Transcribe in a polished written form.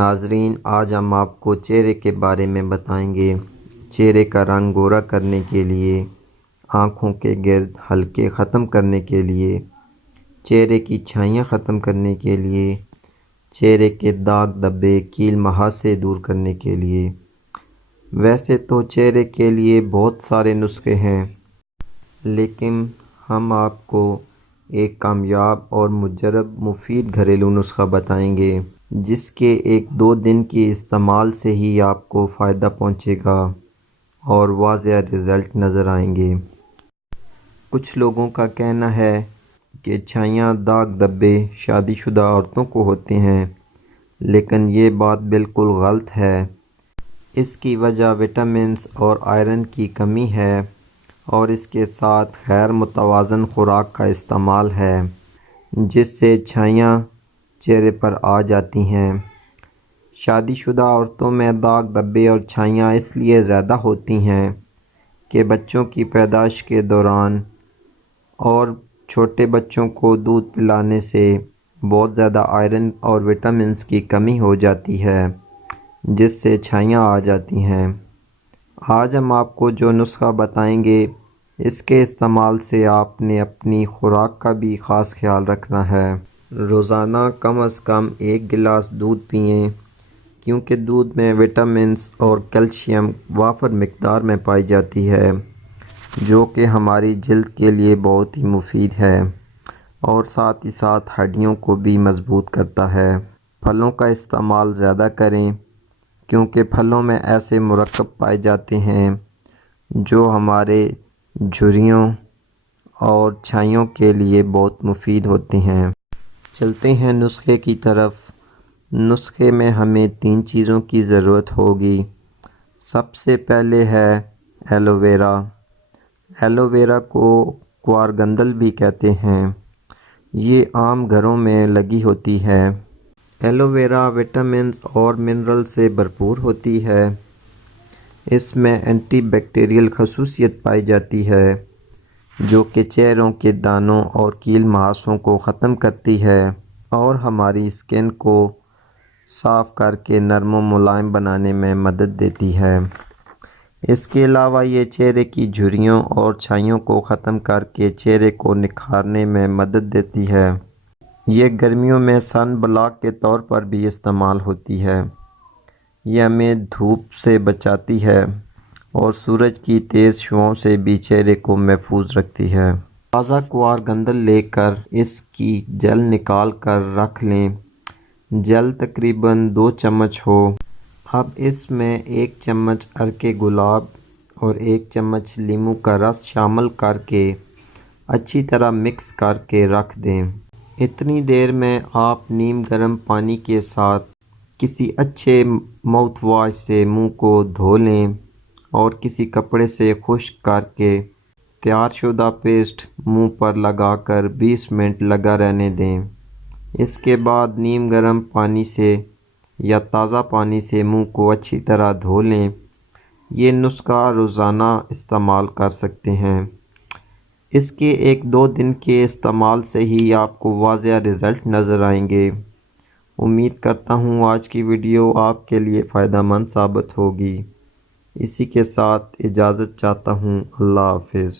ناظرین، آج ہم آپ کو چہرے کے بارے میں بتائیں گے۔ چہرے کا رنگ گورا کرنے کے لیے، آنکھوں کے گرد حلقے ختم کرنے کے لیے، چہرے کی چھائیاں ختم کرنے کے لیے، چہرے کے داغ دھبے کیل مہاسے دور کرنے کے لیے۔ ویسے تو چہرے کے لیے بہت سارے نسخے ہیں، لیکن ہم آپ کو ایک کامیاب اور مجرب مفید گھریلو نسخہ بتائیں گے جس کے 1-2 دن کے استعمال سے ہی آپ کو فائدہ پہنچے گا اور واضح رزلٹ نظر آئیں گے۔ کچھ لوگوں کا کہنا ہے کہ چھائیاں داغ دھبے شادی شدہ عورتوں کو ہوتے ہیں، لیکن یہ بات بالکل غلط ہے۔ اس کی وجہ وٹامنز اور آئرن کی کمی ہے اور اس کے ساتھ غیر متوازن خوراک کا استعمال ہے، جس سے چھائیاں چہرے پر آ جاتی ہیں۔ شادی شدہ عورتوں میں داغ دھبے اور چھائیاں اس لیے زیادہ ہوتی ہیں کہ بچوں کی پیدائش کے دوران اور چھوٹے بچوں کو دودھ پلانے سے بہت زیادہ آئرن اور وٹامنز کی کمی ہو جاتی ہے، جس سے چھائیاں آ جاتی ہیں۔ آج ہم آپ کو جو نسخہ بتائیں گے، اس کے استعمال سے آپ نے اپنی خوراک کا بھی خاص خیال رکھنا ہے۔ روزانہ کم از کم 1 گلاس دودھ پئیں، کیونکہ دودھ میں وٹامنز اور کیلشیم وافر مقدار میں پائی جاتی ہے، جو کہ ہماری جلد کے لیے بہت ہی مفید ہے اور ساتھ ہی ساتھ ہڈیوں کو بھی مضبوط کرتا ہے۔ پھلوں کا استعمال زیادہ کریں، کیونکہ پھلوں میں ایسے مرکب پائے جاتے ہیں جو ہمارے جھریوں اور چھائیوں کے لیے بہت مفید ہوتے ہیں۔ چلتے ہیں نسخے کی طرف۔ نسخے میں ہمیں 3 چیزوں کی ضرورت ہوگی۔ سب سے پہلے ہے ایلو ویرا۔ ایلو ویرا کو کوارگندل بھی کہتے ہیں۔ یہ عام گھروں میں لگی ہوتی ہے۔ ایلو ویرا وٹامنز اور منرل سے بھرپور ہوتی ہے۔ اس میں اینٹی بیکٹیریل خصوصیت پائی جاتی ہے، جو کہ چہروں کے دانوں اور کیل مہاسوں کو ختم کرتی ہے اور ہماری اسکن کو صاف کر کے نرم و ملائم بنانے میں مدد دیتی ہے۔ اس کے علاوہ یہ چہرے کی جھریوں اور چھائیوں کو ختم کر کے چہرے کو نکھارنے میں مدد دیتی ہے۔ یہ گرمیوں میں سن بلاک کے طور پر بھی استعمال ہوتی ہے۔ یہ ہمیں دھوپ سے بچاتی ہے اور سورج کی تیز شعاؤں سے بھی چہرے کو محفوظ رکھتی ہے۔ تازہ کوارگندل لے کر اس کی جل نکال کر رکھ لیں۔ جل تقریباً 2 چمچ ہو۔ اب اس میں 1 چمچ عرق گلاب اور 1 چمچ لیموں کا رس شامل کر کے اچھی طرح مکس کر کے رکھ دیں۔ اتنی دیر میں آپ نیم گرم پانی کے ساتھ کسی اچھے ماؤتھ واش سے منہ کو دھو لیں اور کسی کپڑے سے خشک کر کے تیار شدہ پیسٹ منہ پر لگا کر 20 منٹ لگا رہنے دیں۔ اس کے بعد نیم گرم پانی سے یا تازہ پانی سے منہ کو اچھی طرح دھو لیں۔ یہ نسخہ روزانہ استعمال کر سکتے ہیں۔ اس کے 1-2 دن کے استعمال سے ہی آپ کو واضح رزلٹ نظر آئیں گے۔ امید کرتا ہوں آج کی ویڈیو آپ کے لیے فائدہ مند ثابت ہوگی۔ اسی کے ساتھ اجازت چاہتا ہوں۔ اللہ حافظ۔